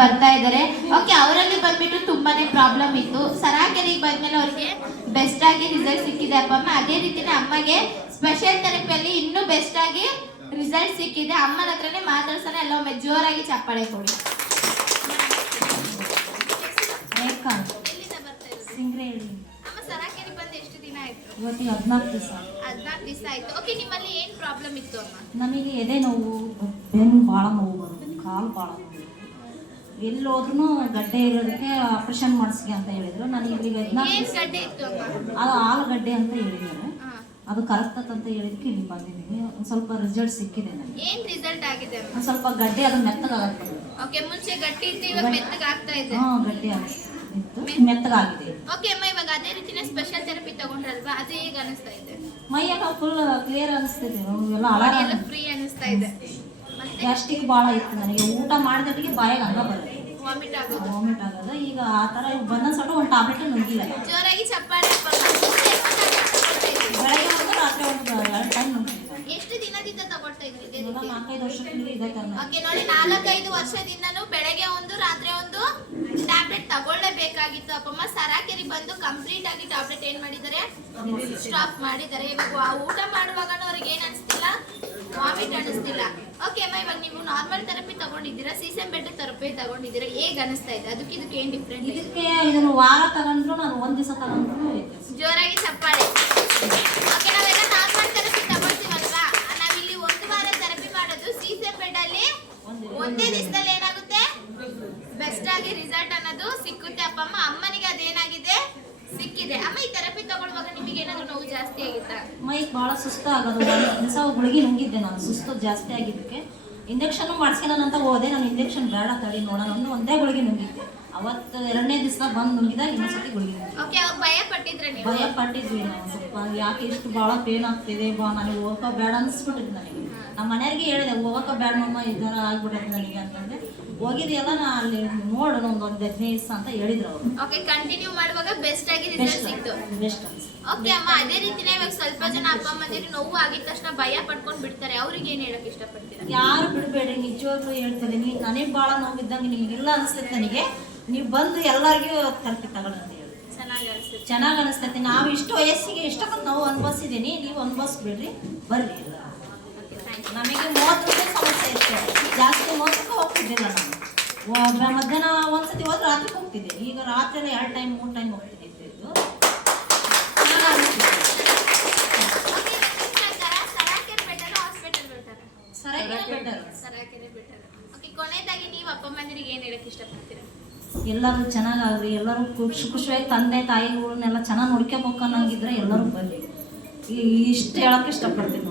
ಬರ್ತಾ ಇದ್ದಾರೆ. ಓಕೆ ಅವರಲ್ಲಿ ಬಂದ್ಬಿಟ್ಟು ತುಂಬಾನೇ ಪ್ರಾಬ್ಲಮ್ ಇತ್ತು. ಸರಾಕೆರಿಗೆ ಬಂದ್ಮೇಲೆ ಅವ್ರಿಗೆ ಬೆಸ್ಟ್ ಆಗಿ ರಿಸಲ್ಟ್ ಸಿಕ್ಕಿದೆ ಅಪ್ಪ ಅಮ್ಮ. ಅದೇ ರೀತಿನೇ ಅಮ್ಮಗೆ ಸ್ಪೆಷಲ್ ಥೆರಪಿಯಲ್ಲಿ ಇನ್ನೂ ಬೆಸ್ಟ್ ಆಗಿ ರಿಸಲ್ಟ್ ಸಿಕ್ಕಿದೆ. ಅಮ್ಮನ ಹತ್ರನೇ ಮಾತಾಡ್ಸೋಣ. ಎಲ್ಲ ಒಮ್ಮೆ ಜೋರಾಗಿ ಚಪ್ಪಾಳೆ ಕೊಡಿ. ರೇಖಾ ಎಲ್ಲಿಂದ ಬರ್ತಾ ಇರೋದು ಸಿಂಗ್ರೇಳಿ ಅಮ್ಮ ಸರಾಕೆರಿಗೆ ಬಂದು ಎಷ್ಟು ದಿನ ಆಯ್ತು? ಇವತ್ತಿಗೆ ಹದಿನಾಲ್ಕು ದಿವಸ. ಹದಿನಾಲ್ಕು ದಿವಸ ಆಯ್ತು. ಓಕೆ ನಿಮ್ಮಲ್ಲಿ ಏನು ಪ್ರಾಬ್ಲಮ್ ಇತ್ತು ಅಮ್ಮ? ನಮಗೆ ಎದೆ ನೋವು ಬೆನ್ನು ಭಾಳ ನೋವು ಕಾಲು ಭಾಳ ನೋವು. ಎಲ್ಲಿ ಹೋದ್ರೂ ಗಡ್ಡೆ ಇರೋದಕ್ಕೆ ಆಪರೇಷನ್ ಮಾಡಿಸ್ಗೆ ಅಂತ ಹೇಳಿದ್ರು. ನಾನು ಇಲ್ಲಿಗೆ ಅದು ಹಾಲು ಗಡ್ಡೆ ಇತ್ತು ಅಮ್ಮ? ಅದು ಆಲೂಗಡ್ಡೆ ಅಂತ ಹೇಳಿದ್ದಾರೆ. ಅದು ಕರೆಕ್ಟ್ ಅಂತ ಹೇಳಿದಕ್ಕೆ ಇಲ್ಲಿ ಬಂದಿದ್ದೀನಿ. ಒಂದು ಸ್ವಲ್ಪ ರಿಸಲ್ಟ್ ಸಿಕ್ಕಿದೆ ನನಗೆ. ಏನು ರಿಸಲ್ಟ್ ಆಗಿದೆ ಒಂದು ಸ್ವಲ್ಪ ಗಡ್ಡೆ ಅದು ಮೆತ್ತಗಾಗತ್ತೆ. ಓಕೆ ಮುಂಚೆ ಗಟ್ಟಿ ಇತ್ತು ಇವಾಗ ಮೆತ್ತಗೆ ಆಗ್ತಾ ಇದೆ. ಹಾಂ ಗಡ್ಡೆ ಆಗ್- ಇತ್ತು. ಮೆತ್ತಗಾಗಿದೆ. ಓಕೆ ಅಮ್ಮ ಇವಾಗ ಅದೇ ರೀತಿನೇ ಸ್ಪೆಷಲ್ ಥೆರಪಿ ತಗೊಂಡ್ರಲ್ವಾ? ಅದು ಹೇಗೆ ಅನಿಸ್ತಾ ಇದೆ? ಮೈಯೆಲ್ಲ ಫುಲ್ ಕ್ಲಿಯರ್ ಅನಿಸ್ತಿದೆ. ಎಲ್ಲ ಫ್ರೀ ಅನಿಸ್ತಾ ಇದೆ. ಗ್ಯಾಸ್ಟಿಕ್ ಭಾಳ ಇತ್ತು ನನಗೆ. ಊಟ ಮಾಡಿದಟ್ಟಿಗೆ ಬಾಯಾಗ ಹಂಗ ಬರುತ್ತೆ. ವಾಮಿಟ್ ಆಗೋದು. ವಾಮಿಟ್ ಆಗೋದು. ಈಗ ಆ ಥರ ಬಂದ ಸಲ ಒಂದು ಟ್ಯಾಬ್ಲೆಟ್ ನುಗ್ಗಿಲ್ಲ. ಜೋರಾಗಿ ಚಪ್ಪಾಳೆ? ಬೆಳಗ್ಗೆ ಒಂದು ರಾತ್ರಿ ಒಂದು ಎರಡು ಟೈಮ್ ನುಂಗಿಲ್ಲ ಎಷ್ಟು ದಿನದಿಂದ ತಗೊಳ್ತಾ ಇದ್ರಿ? ನಾಲ್ಕೈದು ವರ್ಷದಿಂದ ಇದೆ ಓಕೆ ನೋಡಿ ನಾಲ್ಕೈದು ವರ್ಷದಿಂದನೂ ಬೆಳಗ್ಗೆ ಒಂದು ರಾತ್ರಿ ಒಂದು ಟ್ಯಾಬ್ಲೆಟ್ ತಗೊಳ್ಳೇಬೇಕಾಗಿತ್ತು. ಅಪ್ಪಮ್ಮ ಸರಾಕೆರಿ ಬಂದು ಕಂಪ್ಲೀಟ್ ಆಗಿ ಟ್ಯಾಬ್ಲೆಟ್ ಏನ್ ಮಾಡಿದ್ದಾರೆ? ಸ್ಟಾಪ್ ಮಾಡಿದ್ದಾರೆ. ಇವಾಗ ಊಟ ಮಾಡುವಾಗ ಅವ್ರಿಗೆ ಏನ್ ಅನಿಸ್ತಿಲ್ಲ ವಾಮಿಟ್ ಅನಿಸ್ತಿಲ್ಲ ಓಕೆ ಅಮ್ಮ ಇವಾಗ ನೀವು ನಾರ್ಮಲ್ ಥೆರಪಿ ತಗೊಂಡಿದ್ದೀರಾ? ಸೀಸಮ್ ಬೆಡ್ ಥೆರಪಿ ತಗೊಂಡಿದ್ದೀರಾ? ಹೇಗೆ ಅನಿಸ್ತಾ ಇದೆ? ಅದಕ್ಕೆ ಇದಕ್ಕೆ ಏನು ಡಿಫ್ರೆಂಟ್ ಇದಕ್ಕೆ ಇದನ್ನು ವಾರ ತಗೊಂಡ್ರು ನಾನು ಒಂದು ದಿವಸ ತಗೊಂಡ್ರು ಜೋರಾಗಿ ಚಪ್ಪಾಳೆ. ಓಕೆ ನಾವೆಲ್ಲ ನಾರ್ಮಲ್ ಥೆರಪಿ ತಗೊಳ್ತೀವಲ್ವಾ? ನಾವಿಲ್ಲಿ ಒಂದು ವಾರ ಥೆರಪಿ ಮಾಡೋದು ಸೀಸಮ್ ಬೆಡ್ ಅಲ್ಲಿ ಒಂದೇ ದಿವಸದಲ್ಲಿ ಏನಾಗುತ್ತೆ? ಬೆಸ್ಟ್ ಆಗಿ ರಿಸಲ್ಟ್ ಅನ್ನೋದು ಸಿಕ್ಕುತ್ತೆ ಅಪ್ಪ ಅಮ್ಮ ಅಮ್ಮನಿಗೆ ಸಿಕ್ಕಿದೆ. ಅಮ್ಮ, ಈ ಥೆರಪಿ ತಗೊಳ್ಳುವಾಗ ನಿಮಗೆ ಏನಾದರೂ ನೋವು ಜಾಸ್ತಿ ಆಗಿತ್ತಾ? ಮೈ ಭಾಳ ಸುಸ್ತು ಆಗೋದು. ದಿವಸ ಗುಳಿಗೆ ನುಂಗಿದ್ದೆ ನಾನು. ಸುಸ್ತು ಜಾಸ್ತಿ ಆಗಿದ್ದಕ್ಕೆ. ಇಂಜೆಕ್ಷನ್ ಮಾಡಿಸ್ಕೊಳ್ಳೋಣ ಅಂತ ಹೋದೆ. ನಾನು ಇಂಜೆಕ್ಷನ್ ಬೇಡ ತಡಿ ನೋಡೋಣ. ಒಂದೇ ಗುಳಿಗೆ ನುಂಗಿದ್ದೆ. ಅವತ್ತು ಎರಡನೇ ದಿವಸ ಬಂದು ನುಂಗಿದಾಗ ಇನ್ನೊಂದ್ಸತಿ ಗುಳಿಗೆ ಓಕೆ ಭಯ ಪಟ್ಟಿದ್ರೆ ನೀವು? ಭಯ ಪಟ್ಟಿದ್ವಿ ನಾವು. ಸ್ವಲ್ಪ ಯಾಕೆ ಇಷ್ಟು ಭಾಳ ಪೇನ್ ಆಗ್ತಿದೆ? ಬಾ ನನಗೆ ಹೋಗಕ್ಕೆ ಬೇಡ ಅನ್ಸ್ಬಿಟ್ಟಿದ್ ನನಗೆ. ನಮ್ಮ ಮನೆಯವ್ರಿಗೆ ಹೇಳಿದೆ ಹೋಗಕ್ಕೆ ಬೇಡ ಮಮ್ಮ ಈ ಥರ ಆಗ್ಬಿಟ್ಟೈತೆ ನನಗೆ ಅಂತಂದ್ರೆ ಹೋಗಿದೆಯಲ್ಲ ನಾ ಅಲ್ಲಿ ನೋಡೋಣ ಒಂದು ಒಂದು ಹದಿನೈದು ದಿವಸ ಅಂತ ಹೇಳಿದ್ರು ಅವರು. ಓಕೆ ಕಂಟಿನ್ಯೂ ಮಾಡುವಾಗ ಬೆಸ್ಟ್ ಆಗಿ ರಿಸಲ್ಟ್ ಬೆಸ್ಟ್ ಸಿಕ್ತು. ಬೆಸ್ಟ್ ಓಕೆ ಅಮ್ಮ ಅದೇ ರೀತಿನೇ ಇವಾಗ ಸ್ವಲ್ಪ ಜನ ಅಪ್ಪ ಅಮ್ಮಂದಿರು ನೋವು ಆಗಿದ ತಕ್ಷಣ ಭಯ ಪಡ್ಕೊಂಡು ಬಿಡ್ತಾರೆ. ಅವ್ರಿಗೆ ಏನ್ ಹೇಳಕ್ ಇಷ್ಟಪಡ್ತೀರಾ? ಯಾರು ಬಿಡಬೇಡಿ ನಿಜವಾಗ್ಲೂ ಹೇಳ್ತೀನಿ ನೀ ನನಗೆ ಭಾಳ ನೋವಿದ್ದಂಗೆ ನಿಮಗೆಲ್ಲ ಅನಿಸ್ತೈತೆ ನನಗೆ. ನೀವು ಬಂದು ಎಲ್ಲರಿಗೂ ಥೆರಪಿ ತಗೊಳ್ಳಿ ಅಂತ ಹೇಳಿ. ಚೆನ್ನಾಗಿ ಅನಿಸುತ್ತೆ. ಚೆನ್ನಾಗಿ ಅನಿಸ್ತೈತಿ. ನಾವು ಇಷ್ಟು ವಯಸ್ಸಿಗೆ ಇಷ್ಟೊಂದು ನಾವು ಅನುಭವಿಸಿದ್ದೀನಿ ನೀವು ಅನುಭವಿಸ್ಬಿಡ್ರಿ ಬರ್ರಿ ಎಲ್ಲ. ನಮಗೆ ಮೂವತ್ತು ರೂಪಾಯಿ ಸಮಸ್ಯೆ ಇತ್ತು. ಜಾಸ್ತಿ ಮೂವತ್ತಕ್ಕೆ ಹೋಗ್ತಿದ್ದಿಲ್ಲ ನಾನು ಒಬ್ಬ ಮಧ್ಯಾಹ್ನ ಒಂದ್ಸತಿ ಹೋದ್ರೆ ರಾತ್ರಿ ಹೋಗ್ತಿದ್ದೆ. ಈಗ ರಾತ್ರಿ ಎರಡು ಟೈಮ್ ಮೂರು ಟೈಮ್ ಹೋಗ್ತಿದ್ದೆ ಇದು ಸರಾಕೆರೆ ಬೆಟರ್ ಬೆಟರ್ ಸರಿಯಾಗಿ ಬೆಟರ್ ಸರಾಕೆರೆ ಬೆಟರ್ ಓಕೆ ಕೊನೆಯದಾಗಿ ನೀವು ಅಪ್ಪ ಅಮ್ಮಂದಿರಿಗೆ ಏನು ಹೇಳಕ್ಕೆ ಇಷ್ಟಪಡ್ತೀರಾ? ಎಲ್ಲರೂ ಚೆನ್ನಾಗಾಗ್ರಿ ಎಲ್ಲರೂ ಖುಷಿ, ಖುಷಿಯಾಗಿ ತಂದೆ ತಾಯಿಗಳನ್ನೆಲ್ಲ ಚೆನ್ನಾಗಿ ನೋಡ್ಕೋಬೇಕು ಅನ್ನೋಂಗಿದ್ರೆ ಎಲ್ಲರೂ ಬರಲಿ. ಇಷ್ಟು ಹೇಳೋಕ್ಕೆ ಇಷ್ಟಪಡ್ತೀನಿ.